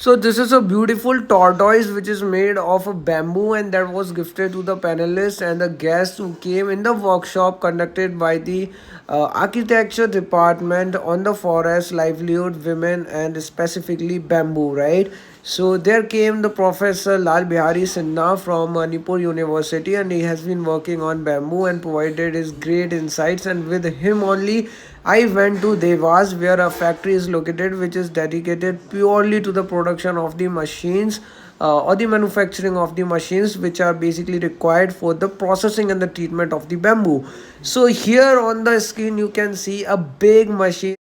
So this is a beautiful tortoise which is made of a bamboo, and that was gifted to the panelists and the guests who came in the workshop conducted by the architecture department on the forest, livelihood, women, and specifically bamboo, right? So there came the Professor Lal Bihari Sinha from Manipur University, and he has been working on bamboo and provided his great insights. And with him only, I went to Dewas, where a factory is located, which is dedicated purely to the production of the machines or the manufacturing of the machines, which are basically required for the processing and the treatment of the bamboo. So here on the screen, you can see a big machine,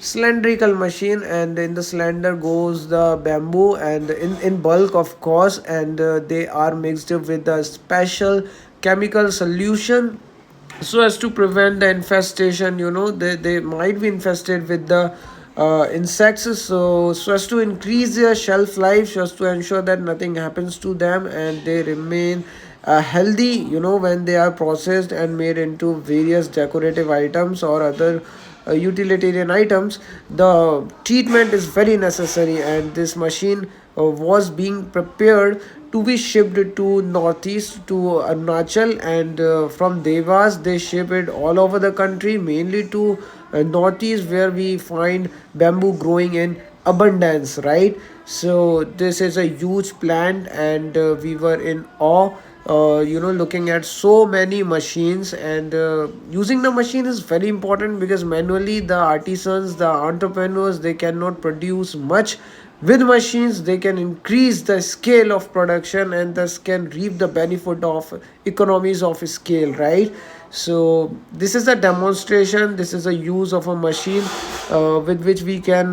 cylindrical machine, and in the cylinder goes the bamboo, and in bulk of course, and they are mixed with a special chemical solution so as to prevent the infestation. They might be infested with the insects, so as to increase their shelf life, so as to ensure that nothing happens to them and they remain healthy, when they are processed and made into various decorative items or other utilitarian items. The treatment is very necessary, and this machine was being prepared to be shipped to northeast to Arunachal, and from Devas they ship it all over the country, mainly to northeast, where we find bamboo growing in abundance, right? So this is a huge plant, and we were in awe, looking at so many machines. And using the machine is very important, because manually the artisans, the entrepreneurs, they cannot produce much. With machines they can increase the scale of production and thus can reap the benefit of economies of scale, right? So this is a demonstration, this is a use of a machine with which we can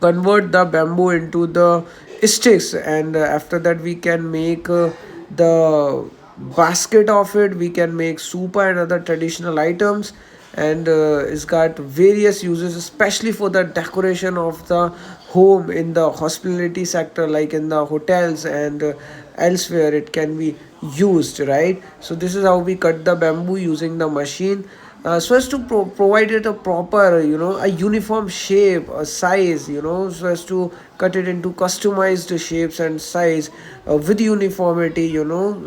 convert the bamboo into the sticks, and after that we can make the basket of it, we can make soup and other traditional items. And it's got various uses, especially for the decoration of the home in the hospitality sector, like in the hotels and elsewhere it can be used, right? So this is how we cut the bamboo using the machine, so as to provide it a proper, a uniform shape, a size, so as to cut it into customized shapes and size with uniformity,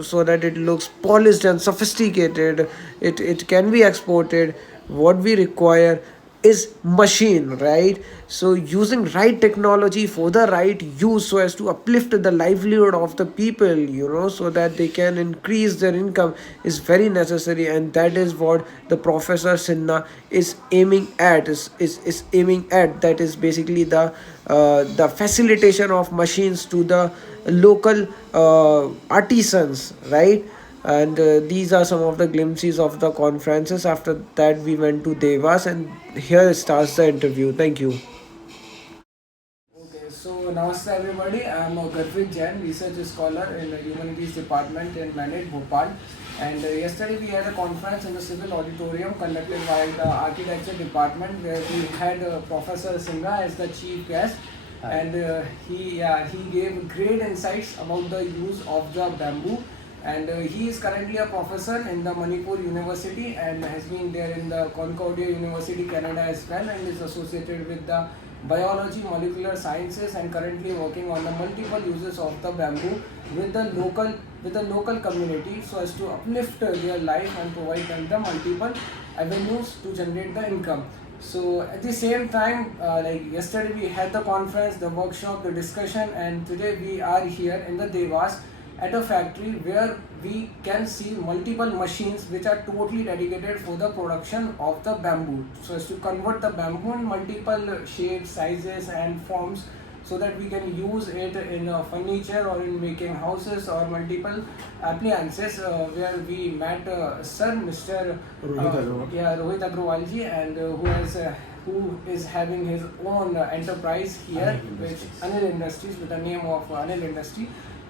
so that it looks polished and sophisticated. It can be exported. What we require is machine, right? So using right technology for the right use, so as to uplift the livelihood of the people, so that they can increase their income, is very necessary. And that is what the Professor Sinha is aiming at, is aiming at. That is basically the facilitation of machines to the local artisans, right? And these are some of the glimpses of the conferences. After that we went to Devas, and here starts the interview. Thank you. Okay, so namaste everybody. I am Garvit Jain, research scholar in the humanities department in Manit, Bhopal. And yesterday we had a conference in the civil auditorium conducted by the architecture department, where we had Professor Singha as the chief guest. And he gave great insights about the use of the bamboo. And he is currently a professor in the Manipur University, and has been there in the Concordia University, Canada as well, and is associated with the biology, molecular sciences, and currently working on the multiple uses of the bamboo with the local community, so as to uplift their life and provide them the multiple avenues to generate the income. So at the same time, like yesterday we had the conference, the workshop, the discussion, and today we are here in the Devas at a factory where we can see multiple machines which are totally dedicated for the production of the bamboo, so as to convert the bamboo in multiple shapes, sizes and forms, so that we can use it in furniture or in making houses or multiple appliances, where we met sir Mr. Rohit Agrawal ji, and who is having his own enterprise here, which Anil Industries, with the name of Anil Industry.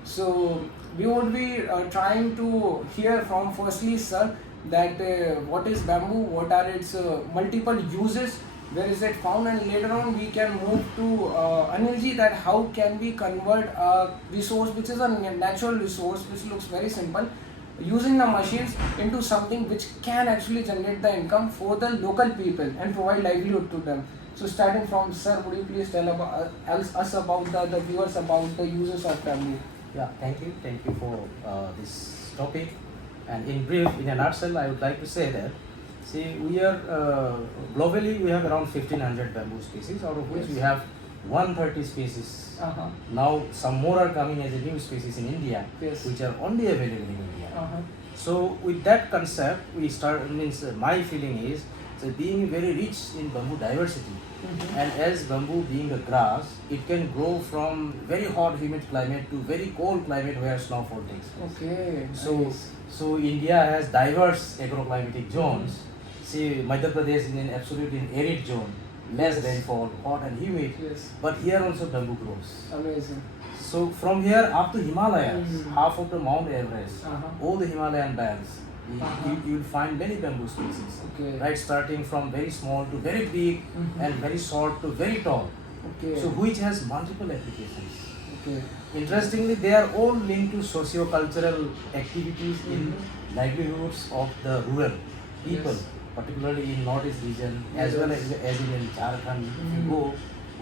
So we would be trying to hear from firstly sir that what is bamboo, what are its multiple uses, where is it found, and later on we can move to Anil ji, that how can we convert a resource which is a natural resource which looks very simple, using the machines, into something which can actually generate the income for the local people and provide livelihood to them. So starting from sir, would you please tell about us about the viewers about the uses of bamboo? Yeah, thank you for this topic. And in brief, in a nutshell, I would like to say that, see, we are globally we have around 1500 bamboo species, out of which we have 130 species. Now some more are coming as a new species in India, which are only available in India. So with that concept, we start. Means my feeling is, so being very rich in bamboo diversity, and as bamboo being a grass, it can grow from very hot humid climate to very cold climate where snowfall takes place. Okay. So Nice. so India has diverse agroclimatic zones. See, Madhya Pradesh is in absolutely in arid zone, less rainfall, hot and humid. Yes. But here also bamboo grows. Amazing. So from here up to Himalayas, half of the Mount Everest, all the Himalayan bands, you will find many bamboo species. Okay. Right, starting from very small to very big, and very short to very tall. Okay. So which has multiple applications. Okay. Interestingly, they are all linked to socio-cultural activities in livelihoods of the rural people, Yes. particularly in Northeast region, as well as in Jharkhand. If you go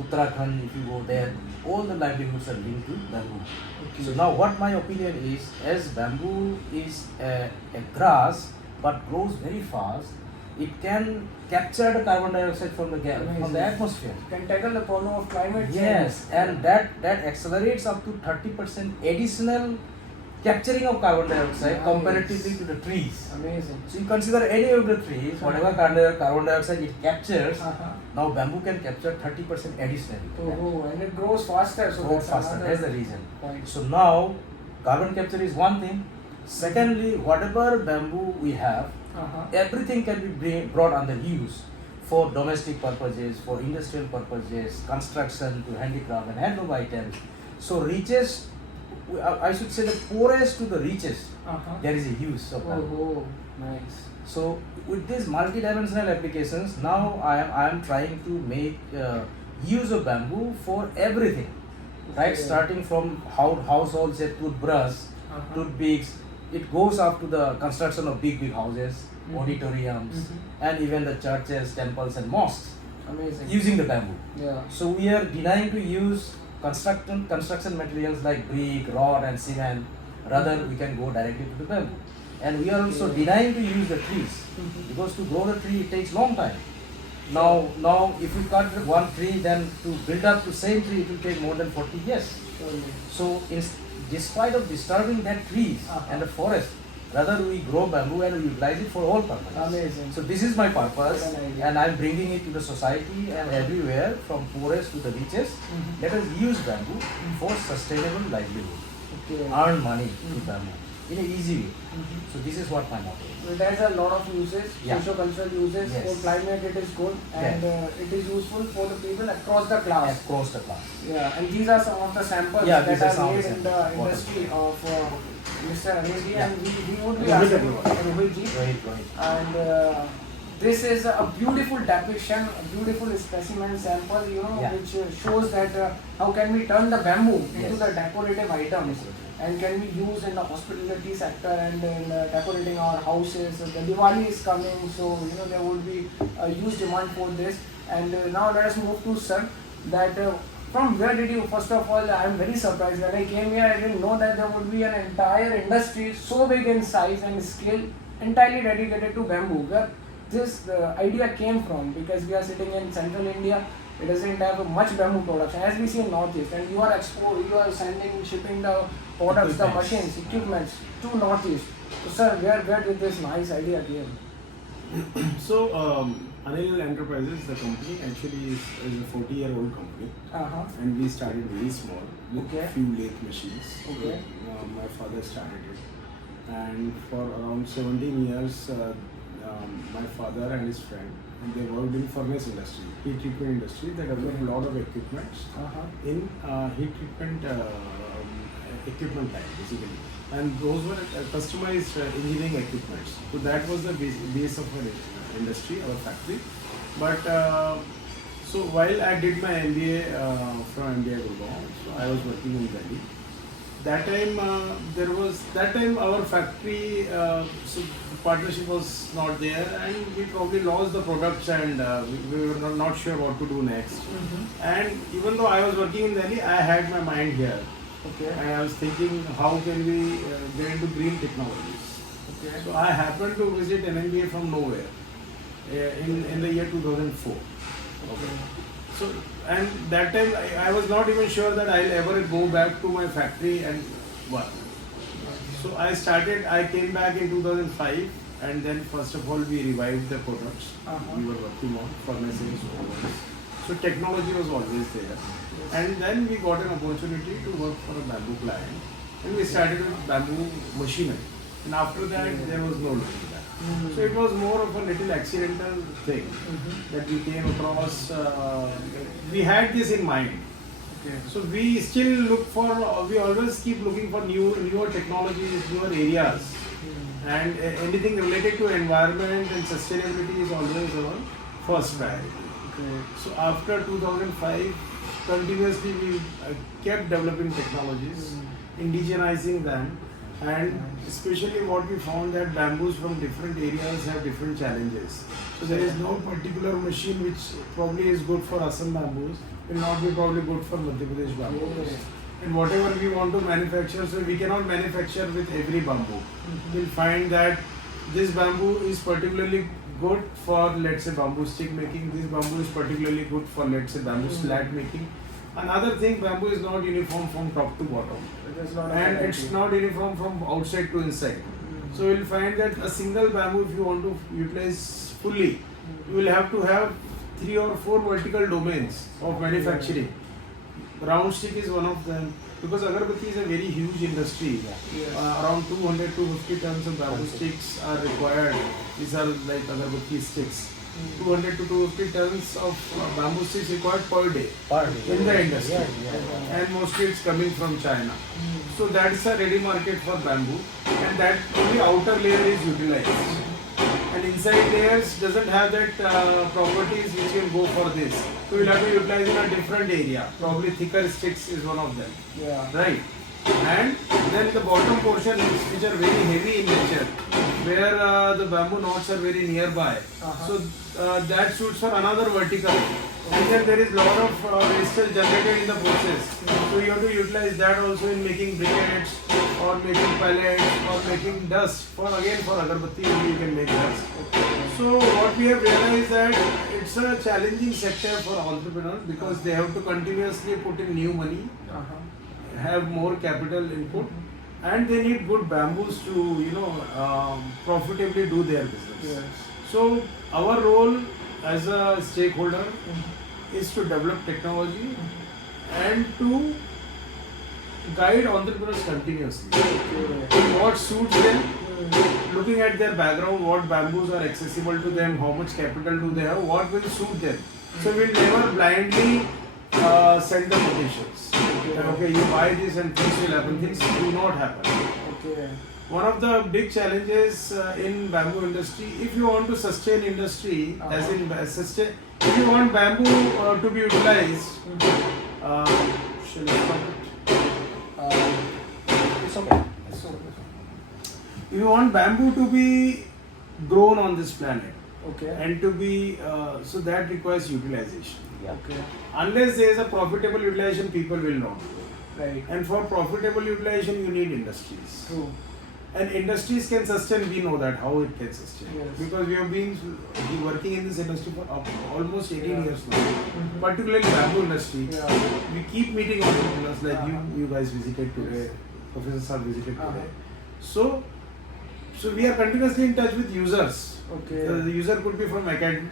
Uttarakhand, if you go there, all the livelihoods are linked to bamboo. Okay. So now what my opinion is, as bamboo is a grass but grows very fast, it can capture the carbon dioxide from the Amazing. atmosphere. Can tackle the problem of climate change. Yes, and that accelerates up to 30% additional capturing of carbon dioxide Nice. comparatively to the trees. Amazing. So you consider any of the trees, whatever carbon dioxide it captures, now bamboo can capture 30% additionally. Oh, and it grows faster. So Grows that's faster. another That's the reason. point. So now carbon capture is one thing. Secondly, whatever bamboo we have, everything can be brought under use for domestic purposes, for industrial purposes, construction to handicraft and handloom items. So richest, I should say the poorest to the richest, there is a use of bamboo. Oh, nice. So with these multi-dimensional applications, now I am trying to make use of bamboo for everything, right? Okay. Starting from households, say toothbrush, toothpicks, it goes up to the construction of big houses, auditoriums, and even the churches, temples, and mosques Amazing. using the bamboo. Yeah. So we are denying to use construction materials like brick, rod, and cement. Rather, we can go directly to the bamboo. And we are also denying to use the trees because to grow the tree it takes long time. Now, if you cut one tree, then to build up the same tree, it will take more than 40 years. So, despite of disturbing that trees and the forest, rather we grow bamboo and we utilize it for all purposes. Amazing. So this is my purpose, Good idea. and I'm bringing it to the society and everywhere, from poorest to the richest. Let us use bamboo for sustainable livelihood. Okay. Earn money with bamboo in an easy way. So this is what my motto is. It has a lot of uses, Yeah. socio-cultural uses. Yes. For climate, it is good, and it is useful for the people across the class. Across the class. Yeah, and these are some of the samples Yeah, that these are some are of made the in the samples. industry of Mr. Anil ji, Yeah. and we would be Rohit asking Agrawal. Rohit ji. Rohit. And this is a beautiful depiction, a beautiful specimen sample, Yeah. which shows that how can we turn the bamboo into Yes. the decorative items, and can be used in the hospitality sector and in decorating our houses. The Diwali is coming, so there would be a huge demand for this. And now let us move to sir. That from where did you? First of all, I am very surprised when I came here. I didn't know that there would be an entire industry so big in size and scale, entirely dedicated to bamboo. Where this idea came from? Because we are sitting in central India. It doesn't have much bamboo production as we see in Northeast, and you are shipping the products, the machines, equipments to Northeast. So sir, where did this nice idea came? So, Anil Enterprises, the company actually is a 40-year-old company, and we started very small with Okay. few lathe machines. Okay. My father started it, and for around 17 years, my father and his friend, and they worked in furnace industry, heat treatment industry. They developed a lot of equipments in heat treatment equipment line basically, and those were customized engineering equipments. So that was the base of our industry, our factory. But so while I did my MBA from MBA Gurgaon, so I was working in Delhi. that time our factory so the partnership was not there, and we probably lost the products, and we were not sure what to do next. And even though I was working in Delhi, I had my mind here. Okay. And I was thinking, how can we get into green technologies? Okay. So I happened to visit NIT-B from nowhere in the year 2004. Okay. So, and that time I was not even sure that I'll ever go back to my factory and work. So I came back in 2005, and then first of all we revived the products we were working on, furnaces, ovens. So technology was always there. And then we got an opportunity to work for a bamboo client, and we started with bamboo machinery. And after that there was no looking back. So it was more of a little accidental thing that we came across. We had this in mind. Okay. So we still look for, we always keep looking for newer technologies, newer areas. And anything related to environment and sustainability is always our first priority. Okay. So after 2005, continuously we kept developing technologies, indigenizing them, and especially what we found that bamboos from different areas have different challenges. So there is no particular machine which probably is good for Assam bamboos, will not be probably good for Madhya Pradesh bamboos. Yes. And whatever we want to manufacture, so we cannot manufacture with every bamboo. We'll find that this bamboo is particularly good for, let's say, bamboo stick making. This bamboo is particularly good for, let's say, bamboo slat making. Another thing, bamboo is not uniform from top to bottom, It is not a and variety. it's not uniform from outside to inside. So you'll find that a single bamboo, if you want to utilize fully, you will have to have 3 or 4 vertical domains of manufacturing. Round stick is one of them, because agarbatti is a very huge industry. Yes. Around 200 to 50 tons of bamboo sticks are required. These are like agarbatti sticks. 200 to 250 tons of bamboo sticks required per day in the industry. And mostly it's coming from China. So that's a ready market for bamboo, and that only outer layer is utilized. And inside layers doesn't have that properties which can go for this. So we'll have to utilize in a different area. Probably thicker sticks is one of them. Yeah. Right. And then the bottom portion, which are very heavy in nature, where the bamboo knots are very nearby. So that suits for another vertical. And then there is a lot of wastage generated in the process. So you have to utilize that also in making briquettes, or making pallets, or making dust. For agarbatti you can make dust. So what we have realized that it's a challenging sector for entrepreneurs, because they have to continuously put in new money, have more capital input, and they need good bamboos to profitably do their business. Yes. So our role as a stakeholder is to develop technology and to guide entrepreneurs continuously. What suits them, looking at their background, what bamboos are accessible to them, how much capital do they have, what will suit them. So we'll never blindly send the quotations. Okay, you buy this and things will happen. Things do not happen. Okay. One of the big challenges in bamboo industry, if you want to sustain industry, as in sustain, if you want bamboo to be utilized, shall I stop it? It's okay. It's okay. If you want bamboo to be grown on this planet, Okay. and to be so that requires utilization. Okay. Unless there is a profitable utilization, people will not go. Right. And for profitable utilization, you need industries. True. And industries can sustain, we know that, how it can sustain. Yes. Because we have been working in this industry for almost 18 Yeah. years now. Particularly bamboo industry. Yeah. We keep meeting entrepreneurs like you guys visited today, Professor Sir visited today. So we are continuously in touch with users. Okay. The user could be from academics,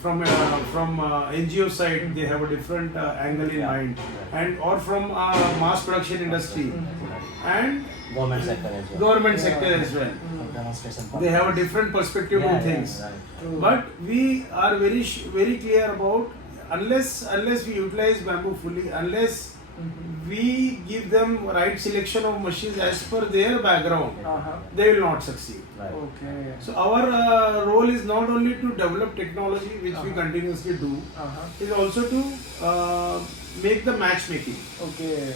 from NGO side, they have a different angle in mind, and or from mass production industry, and Government sector as well. government sector as well. Demonstration. They have a different perspective on things. Right. True. But we are very clear about, unless we utilize bamboo fully, unless we give them right selection of machines as per their background, they will not succeed. Right. Okay. So our role is not only to develop technology, which we continuously do, is also to make the matchmaking Okay.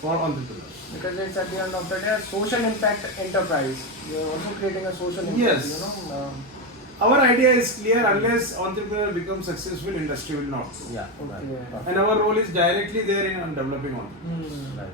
for entrepreneurs. Because it's at the end of the day a social impact enterprise. You're also creating a social impact. Yes. You know. Our idea is clear: unless entrepreneur becomes successful, industry will not grow. Yeah. Okay. Right. And our role is directly there in developing entrepreneurs. Right.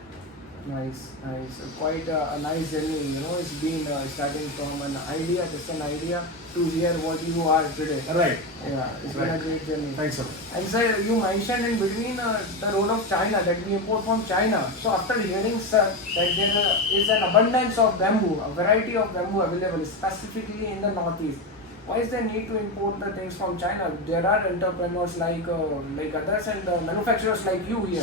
Nice, nice. Quite a nice journey. You know, it's been starting from an idea, just an idea, to here what you are today. Right. Yeah, it's been a great journey. Thanks, sir. And sir, you mentioned in between the role of China, that we import from China. So after hearing, sir, that there is an abundance of bamboo, a variety of bamboo available, specifically in the northeast, why is there need to import the things from China? There are entrepreneurs like others and manufacturers like you here.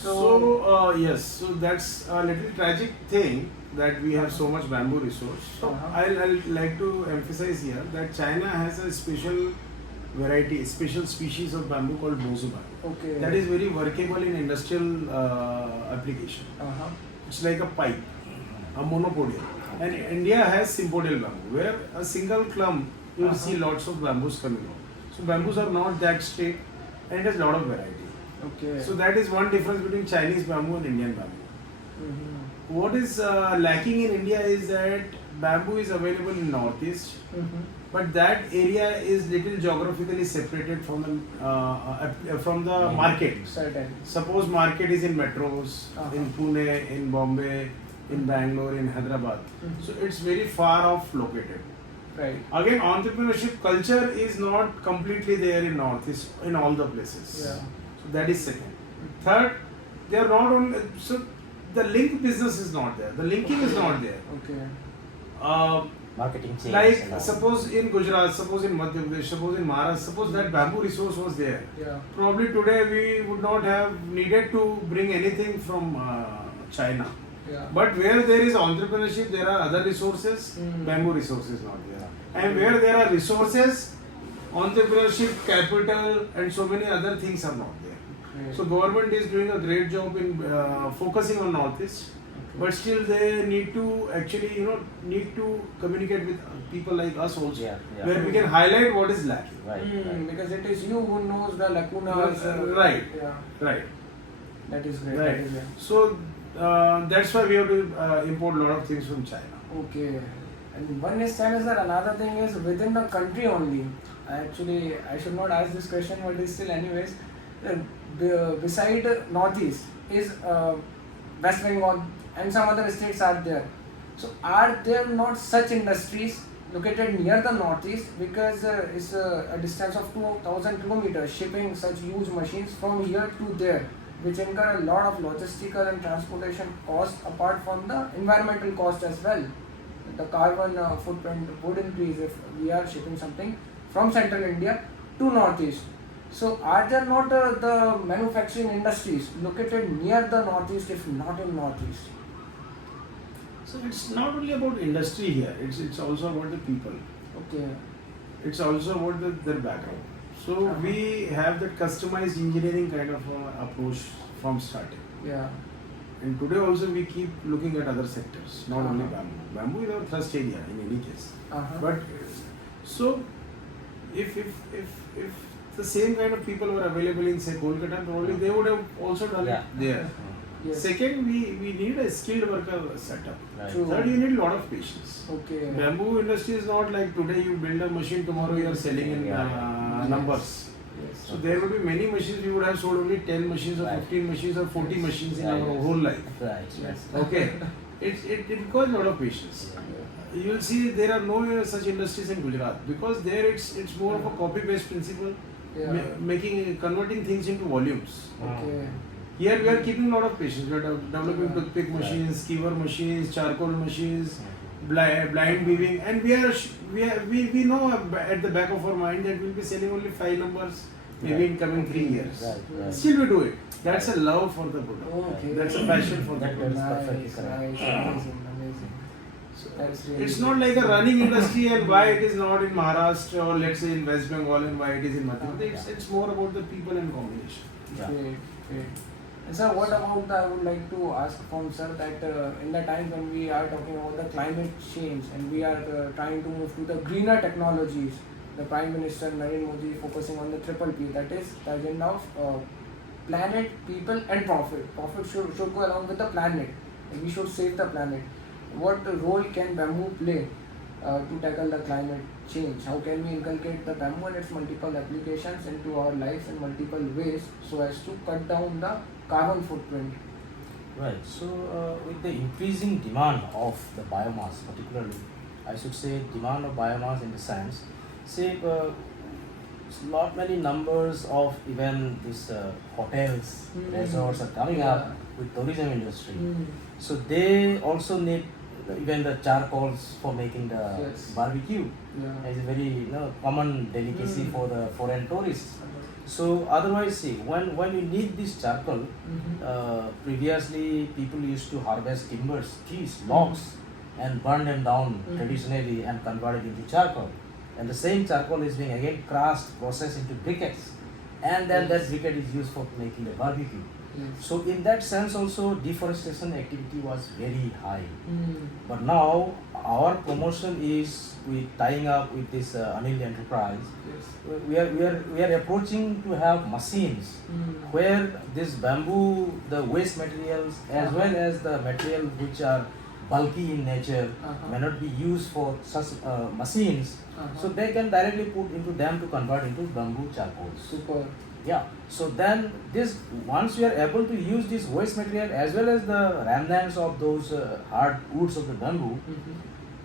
So yes, so that's a little tragic thing that we have so much bamboo resource. So I'll like to emphasize here that China has a special variety, special species of bamboo called bozu bamboo. Okay. That is very workable in industrial application. It's like a pipe, a monopodial. And India has sympodial bamboo, where a single clump you will see lots of bamboos coming out. So bamboos are not that straight, and it has a lot of variety. Okay. So that is one difference between Chinese bamboo and Indian bamboo. What is lacking in India is that bamboo is available in northeast, but that area is little geographically separated from the market. Certain. Suppose market is in metros, in Pune, in Bombay, in Bangalore, in Hyderabad. So it's very far off located. Right. Again, entrepreneurship culture is not completely there in northeast in all the places. Yeah. So that is second. Third, they are not only so the link business is not there. The linking is not there. Okay. Marketing chains. Like and all. suppose in Gujarat, suppose in Madhya Pradesh, suppose in Maharashtra, suppose that bamboo resource was there. Yeah. Probably today we would not have needed to bring anything from China. Yeah. But where there is entrepreneurship, there are other resources, bamboo resources not there. And where there are resources, entrepreneurship, capital and so many other things are not there. Great. So government is doing a great job in focusing on Northeast. But still they need to actually, need to communicate with people like us also, where we can highlight what is lacking. Right. Because it is you who knows the lacunas. Right. Yeah. Right. That is great. Right. That is great. So that's why we have to import a lot of things from China. Okay. And one is China, sir. Another thing is within the country only. Actually, I should not ask this question, but it's still anyways. Beside Northeast is West Bengal and some other states are there. So are there not such industries located near the Northeast, because it's a distance of 2,000 kilometers shipping such huge machines from here to there, which incur a lot of logistical and transportation costs apart from the environmental cost as well. The carbon footprint would increase if we are shipping something from central India to Northeast. So are there not the manufacturing industries located near the Northeast if not in Northeast? So it's not only about industry here, it's also about the people. Okay. It's also about their background. So we have that customized engineering kind of approach from starting. Yeah. And today also we keep looking at other sectors, not only bamboo. Bamboo is our thrust area in any case. But so if the same kind of people were available in say Kolkata, probably they would have also done it there. Yes. Second, we need a skilled worker setup. Right. True. Third, you need a lot of patience. Okay. Bamboo industry is not like today you build a machine, tomorrow you are selling in numbers. Yes. So there would be many machines, we would have sold only 10 machines or 15 machines or 40 machines in our whole life. Right. Yes. Okay. It requires a lot of patience. You will see there are no such industries in Gujarat because there it's more of a copy-paste principle, converting things into volumes. Okay. Here we are keeping a lot of patience. We are developing toothpick machines, skewer machines, charcoal machines, blind weaving, and we know at the back of our mind that we'll be selling only 5 numbers maybe in coming 3 years. Right. Still we do it. That's a love for the product. Okay. That's a passion for the That product. is perfectly Nice, correct. nice, amazing. So That's really it's good. not like a running industry and why it is not in Maharashtra or let's say in West Bengal and why it is in Madhya Pradesh. It's more about the people and combination. Yeah. Great, great. And sir, what about I would like to ask from sir that in the time when we are talking about the climate change and we are trying to move to the greener technologies, the Prime Minister Narendra Modi is focusing on the triple P, that is the agenda of planet, people, and profit. Profit should go along with the planet, and we should save the planet. What role can bamboo play to tackle the climate change? How can we inculcate the bamboo and its multiple applications into our lives in multiple ways so as to cut down the carbon footprint? Right. So, with the increasing demand of the biomass, particularly, I should say demand of biomass in the sense, say, lot many numbers of even these hotels, resorts are coming up with tourism industry. So they also need even the charcoals for making the Yes. barbecue. Yeah. It's a very common delicacy for the foreign tourists. So otherwise, see, when you need this charcoal, previously people used to harvest timbers, trees, logs, and burn them down traditionally and convert it into charcoal. And the same charcoal is being again crushed, processed into briquettes, and then that briquette is used for making the barbecue. Yes. So in that sense also deforestation activity was very high. But now our promotion is with tying up with this Anil enterprise. Yes. We are approaching to have machines where this bamboo, the waste materials as well as the materials which are bulky in nature may not be used for such machines. So they can directly put into them to convert into bamboo charcoals. Super. Yeah. So then this once we are able to use this waste material as well as the remnants of those hard woods of the bamboo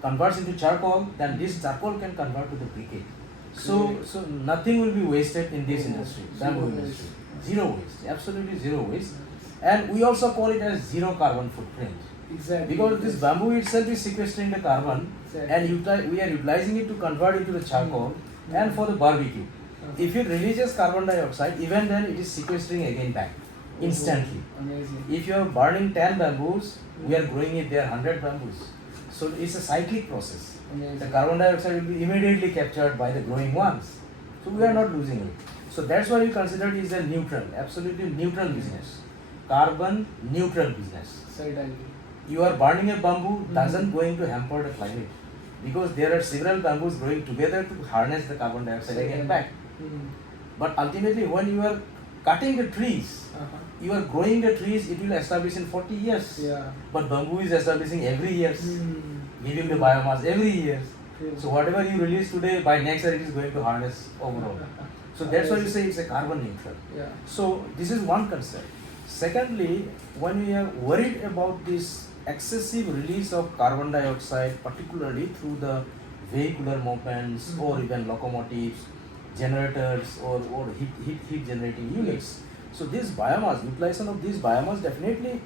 converts into charcoal, then this charcoal can convert to the briquette. So nothing will be wasted in this industry, bamboo industry. Zero waste, absolutely zero waste. And we also call it as zero carbon footprint. Exactly. Because this bamboo itself is sequestering the carbon and we are utilizing it to convert into the charcoal and for the barbecue. If it releases carbon dioxide, even then it is sequestering again back instantly. Amazing. If you are burning 10 bamboos, we are growing it there 100 bamboos. So it's a cyclic process. Amazing. The carbon dioxide will be immediately captured by the growing ones. So we are not losing it. So that's why we consider it is a neutral, absolutely neutral business. Carbon neutral business. Certainly. You are burning a bamboo doesn't going to hamper the climate because there are several bamboos growing together to harness the carbon dioxide again back. But ultimately when you are cutting the trees, you are growing the trees, it will establish in 40 years. Yeah. But bamboo is establishing every year, giving the biomass every year. So whatever you release today, by next year it is going to harness overall. So that's why you say it's a carbon neutral. Yeah. So this is one concept. Secondly, when we are worried about this excessive release of carbon dioxide, particularly through the vehicular movements or even locomotives, generators or heat generating units. So this biomass, utilization of this biomass definitely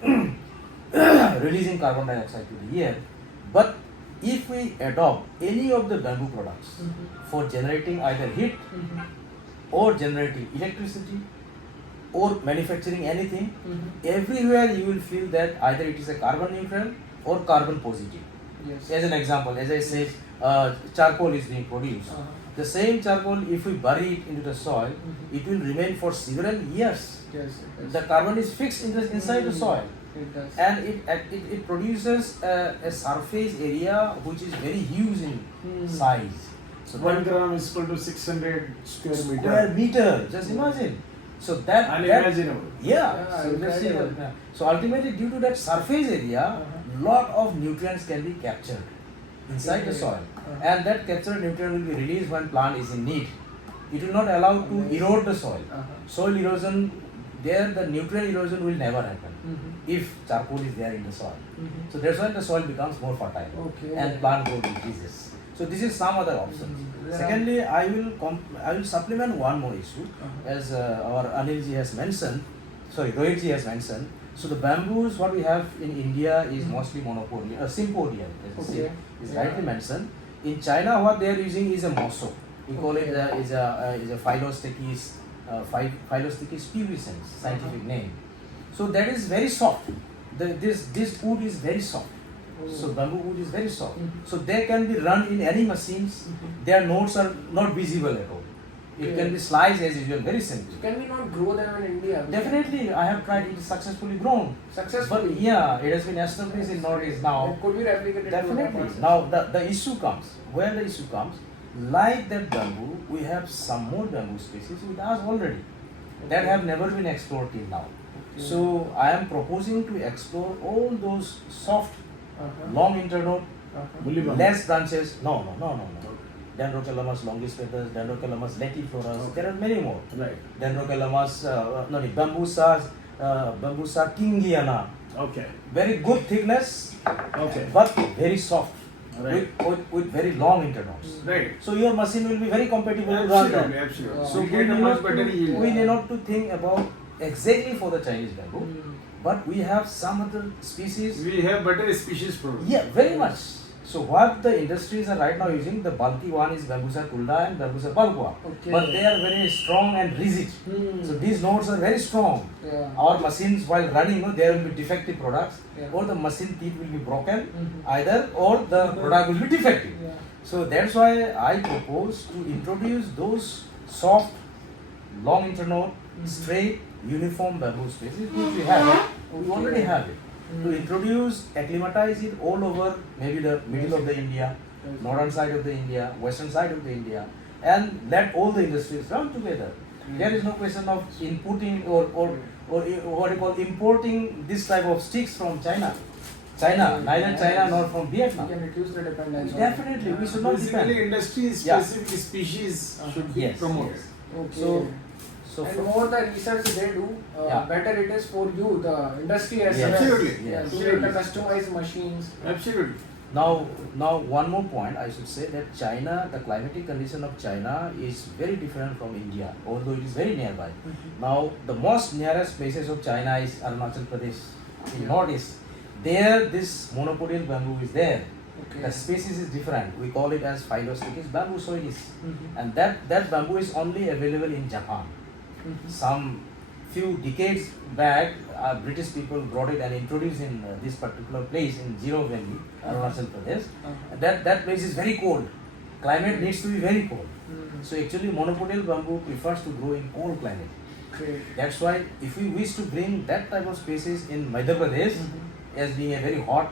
releasing carbon dioxide to the air. But if we adopt any of the bamboo products for generating either heat or generating electricity or manufacturing anything, everywhere you will feel that either it is a carbon neutral or carbon positive. Yes. As an example, as I said, charcoal is being produced. The same charcoal, if we bury it into the soil, it will remain for several years. Yes. The carbon is fixed inside the soil, It does. and it produces a surface area which is very huge in size. So 1 gram is equal to 600 square meter, just imagine. So that unimaginable. yeah. So let's see incredible. that. So ultimately, due to that surface area, lot of nutrients can be captured inside the soil, and that captured nutrient will be released when plant is in need. It will not allow to erode the soil. Soil erosion, there the nutrient erosion will never happen if charcoal is there in the soil. So that's why the soil becomes more fertile and plant growth increases. So this is some other options. Secondly, I will supplement one more issue as our Anil ji has mentioned. Sorry, Rohit ji has mentioned. So the bamboos what we have in India is mostly monopodial, sympodial, as you say, is rightly mentioned. In China, what they are using is a mosso. We call it is a Phyllosteches pubescens, scientific name. So that is very soft. This wood is very soft. So bamboo wood is very soft. So they can be run in any machines. Their nodes are not visible at all. It can be sliced as usual, very simple. Can we not grow them in India? Definitely, I have tried it, successfully grown. Successfully? But yeah, it has been established in Northeast now. It could be replicated. Definitely. Now the issue comes. Where the issue comes, like that bamboo, we have some more bamboo species with us already that have never been explored till now. So I am proposing to explore all those soft, long internode, less branches. No. Dendrocalamus longiculatus, Dendrocalamus latiflorus. There are many more. Right. Dendrocalamus, Bambusa kingiana. Okay. Very good thickness, Okay. but very soft. Right. With very long internodes. Right. So your machine will be very compatible to run that. Absolutely. So we get a much better yield. we need not to think about exactly for the Chinese bamboo, but we have some other species. We have better species products. Yeah, very much. So what the industries are right now using, the bulky one is Bambusa tulda and Bambusa balqua. Okay. But they are very strong and rigid. So these nodes are very strong. Yeah. Our machines while running, there will be defective products, Yeah. or the machine teeth will be broken, either, or the product will be defective. Yeah. So that's why I propose to introduce those soft, long internode, straight, uniform bamboo species which we have. We already have it. To introduce, acclimatize it all over, maybe the middle of the India, northern side of the India, western side of the India, and let all the industries run together. There is no question of inputting or what you call importing this type of sticks from China. Neither China nor from We Vietnam. can reduce the dependence. on- Definitely, we should not Basically, depend. industry specific species should be Yes, promoted. Okay. So and from- more the research they do, Yeah. better it is for you, the industry as Yes. well. Absolutely. Yeah, Yes. to make the customized machines. Absolutely. Now one more point I should say that China, the climatic condition of China is very different from India, although it is very nearby. Now the most nearest places of China is Arunachal Pradesh in northeast. There this monopodial bamboo is there. Okay. The species is different. We call it as Phyllosticus bambusoides. And that bamboo is only available in Japan. Some few decades back, British people brought it and introduced in this particular place in Zero Valley, Arunachal Pradesh. That place is very cold. Climate needs to be very cold. So actually monopodial bamboo prefers to grow in cold climate. Great. That's why if we wish to bring that type of species in Madhya Pradesh, as being a very hot,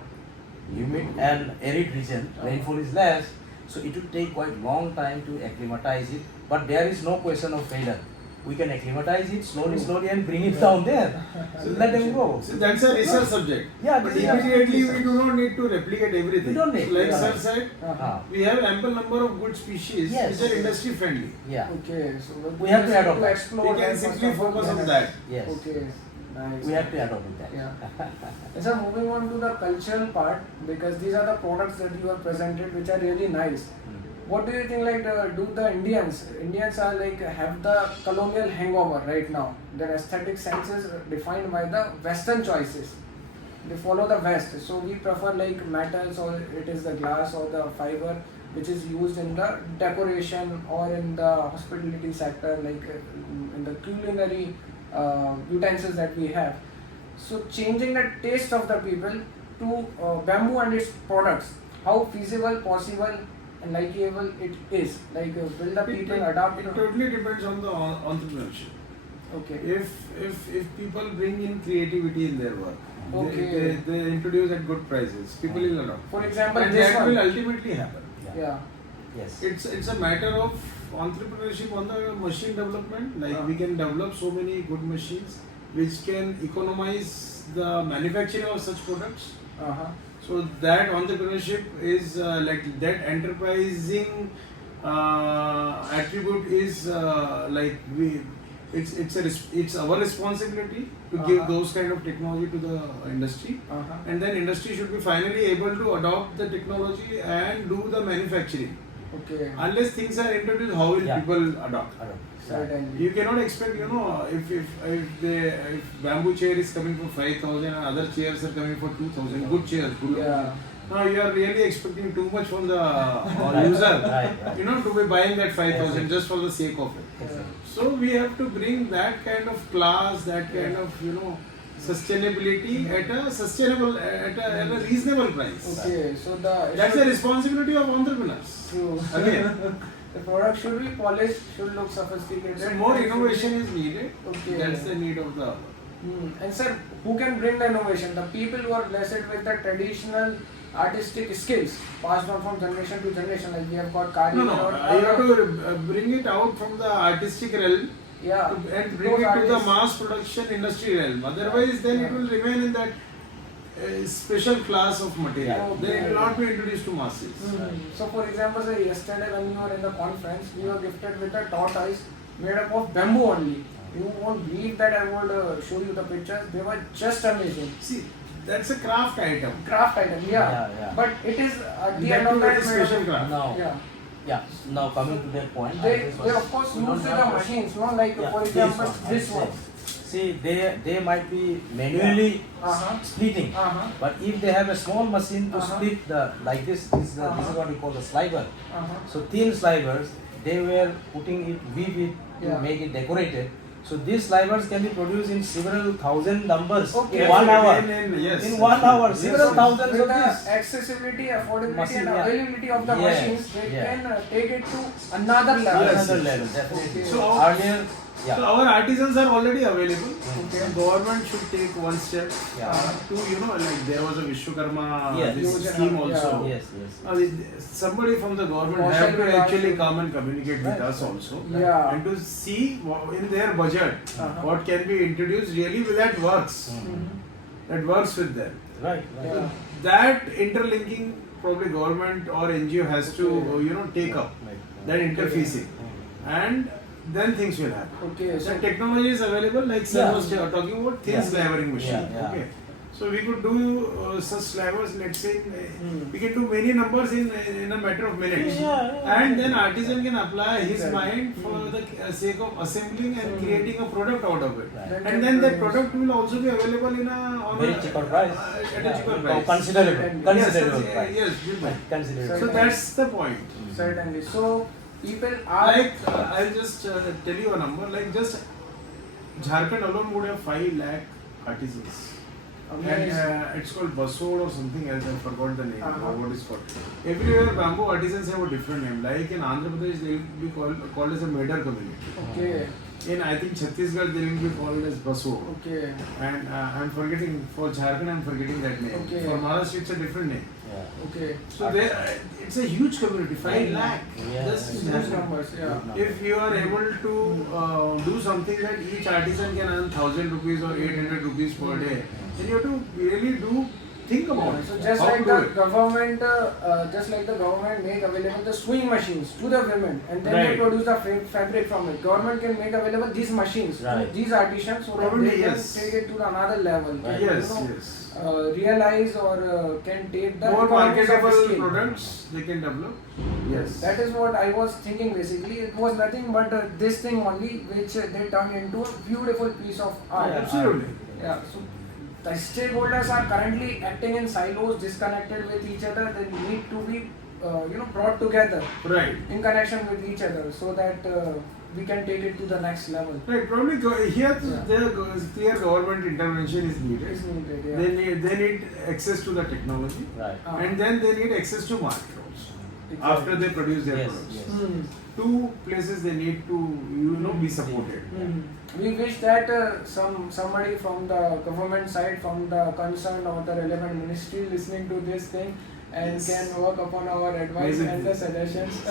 humid and arid region, rainfall is less, so it will take quite long time to acclimatize it. But there is no question of failure. We can acclimatize it slowly and bring it down there. So let them go. So that's a research subject. Yeah, But this is a- immediately we do not need to replicate everything. We don't need. Like Yeah. sir said, Uh-huh. we have ample number of good species Yes. which are industry friendly. Yeah. Okay, so We have to adopt that. explore We can that simply first of all. focus on that. Yes. Okay, nice. We have to adopt with that. Yeah. So moving on to the cultural part, because these are the products that you have presented, which are really nice. What do you think? Like, do the Indians are like have the colonial hangover right now? Their aesthetic sense is defined by the Western choices. They follow the West, so we prefer like metals, or it is the glass or the fiber which is used in the decoration or in the hospitality sector, like in the culinary utensils that we have. So changing the taste of the people to bamboo and its products, how feasible, possible and likeable it is? Like will the people adapt? It totally depends on the entrepreneurship. Okay. If people bring in creativity in their work, Okay. they introduce at good prices, people will adopt. For example, And this that one. will ultimately happen. Yeah. Yes. It's a matter of entrepreneurship on the machine development. Like we can develop so many good machines which can economize the manufacturing of such products. Uh-huh. So that entrepreneurship is like that enterprising attribute is like it's our responsibility to give those kind of technology to the industry, and then industry should be finally able to adopt the technology and do the manufacturing. Okay. Unless things are introduced, how will Yeah. people adopt? Certainly. You cannot expect, if bamboo chair is coming for 5,000 and other chairs are coming for 2,000, good chairs, good. Yeah. Now you are really expecting too much from the Right. user, Right. To be buying that 5,000 just for the sake of it. Yeah. So we have to bring that kind of class, that kind of sustainability at a reasonable price. Okay. So That's the responsibility of entrepreneurs. True. Again. The product should be polished, should look sophisticated. So more and should innovation be- is needed. Okay. That's the need of the hour. And sir, who can bring the innovation? The people who are blessed with the traditional artistic skills passed on from generation to generation, like we have got Kari. No, you have to bring it out from the artistic realm yeah, and bring those it to the artists- mass production industry realm. Otherwise, then it will remain in that special class of material. Okay. Then it will not be introduced to masses. So, for example, sir, yesterday when we were in the conference, we were gifted with a tortoise made up of bamboo only. You won't believe that I would show you the pictures. They were just amazing. See, that's a craft item. Craft item, yeah. Yeah. But it is at the You end have of to the get a day made of- special craft. Now, Yeah. yeah. Now coming to that point, They of course use the machines, no? Like for example, this one. See, they might be manually Uh-huh. splitting, Uh-huh. but if they have a small machine to Uh-huh. split the like this is what we call the sliver. Uh-huh. So thin slivers, they were putting it, weave it to Yeah. make it decorated. So these slivers can be produced in several thousand numbers Okay. in 1 hour. Yes. In 1 hour, Yes, several yes. thousands With of the these. accessibility, affordability, Machine, and yeah. availability of the Yeah, machines, they yeah. can take it to another level. Yes. Another level, definitely. Okay. So, Earlier, So yeah. our artisans are already available. Okay. The government should take one step Yeah. to, like there was a Vishwakarma Yes. this Huge scheme amount, also. yeah. Yes. Somebody from the government Motion have to Vibhag actually should- come and communicate with Right. us also. Yeah. And to see in their budget Uh-huh. what can be introduced really that works. Mhm. That works with them. Right. Yeah. That interlinking probably government or NGO has to take up that interfacing, and then things will happen. Okay, so The technology is available, like sir Yeah. was talking about thin Yeah. slavering machine. Yeah. Okay, so we could do such slavers. Let's say we can do many numbers in a matter of minutes, Yeah. and then artisan can apply his Exactly. mind for the sake of assembling and creating a product out of it. Right. And then that product will also be available on Very a cheaper price. at a cheaper price. Considerable. Yes, Considerable yes, price. yes, yes. Considerable. So that's the point. certainly. So people are Like I'll just tell you a number. Like just Jharkhand alone would have 5 lakh artisans, and amazing. it's called Basod or something else. I forgot the name. Uh-huh. What it's called. Everywhere bamboo artisans have a different name. Like in Andhra Pradesh, they will be called as a Medar community. Okay, In I think Chhattisgarh, they will be called as Basod. okay, And I'm forgetting for Jharkhand. I'm forgetting that name. Okay. For Maharashtra, it's a different name. Yeah. okay. So there, it's a huge community. 5 lakh. Yeah. Just in Huge Jharkhand. numbers, yeah. If you are able to do something that each artisan can earn 1,000 rupees or 800 rupees per day, then you have to really think about it. So just how like to the do it. government make available the sewing machines to the women, and then they Right. produce the fabric from it. Government can make available these machines to Right. these artisans, so that Probably, they can yes. take it to another level. Right. Can, Yes, yes. realize or can take the More economies of marketable scale. products they can develop. Yes. That is what I was thinking basically. It was nothing but this thing only which they turned into a beautiful piece of art. Yeah. Absolutely. Yeah, so the stakeholders are currently acting in silos, disconnected with each other. They need to be, brought together Right. in connection with each other, so that we can take it to the next level. Right. Probably here Yeah. there clear government intervention is needed. It's needed, yeah. They need access to the technology, Right. and then they need access to market also. Exactly. After they produce their Yes, products. yes. Hmm. Two places they need to be supported. Hmm. We wish that somebody from the government side, from the concerned or the relevant ministry, listening to this thing and Yes. can work upon our advice Maybe. and the suggestions.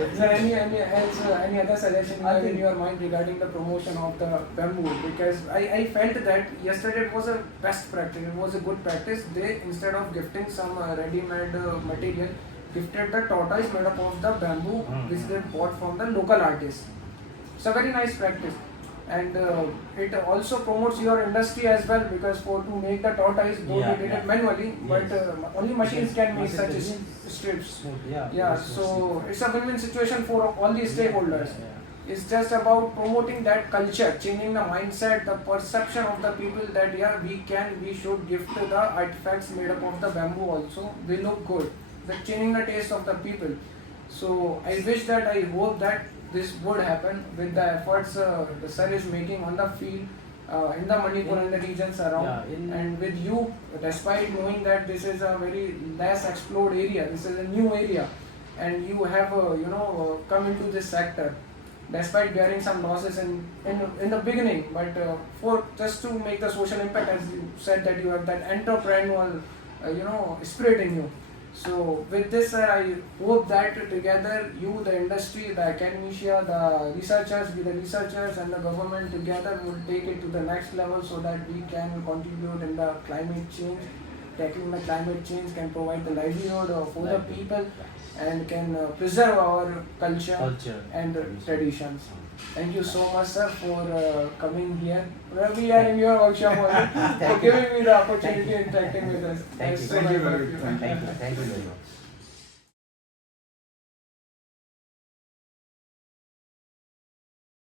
Is there any other suggestion you I have in think- your mind regarding the promotion of the bamboo? Because I felt that yesterday it was a best practice. It was a good practice. They, instead of gifting some ready-made material, gifted the tortoise made up of the bamboo which they bought from the local artist. It's a very nice practice, and it also promotes your industry as well, because to make the tortoise, though Yeah, they did yeah. it manually, but Yes. only machines can make such Machines strips. Smooth, yeah. Yeah, Yes, so yes. it's a win-win situation for all the stakeholders. Yeah. It's just about promoting that culture, changing the mindset, the perception of the people that we should gift the artifacts made up of the bamboo also. They look good. They're changing the taste of the people. So I wish that, I hope that this would happen with the efforts the sir is making on the field in the Manipur and the regions around. Yeah, And with you, despite knowing that this is a very less explored area, this is a new area, and you have come into this sector despite bearing some losses in the beginning, but for just to make the social impact, as you said that you have that entrepreneurial spirit in you. So with this, sir, I hope that together you, the industry, the academia, the researchers, with the researchers and the government together will take it to the next level so that we can contribute in the climate change. Tackling the climate change can provide the livelihood for the people and can preserve our culture and traditions. Thank you so much, sir, for coming here. Well, we are in your workshop only, for giving me the opportunity and interacting with us. Thank you. So much. Thank you. Thank you very much.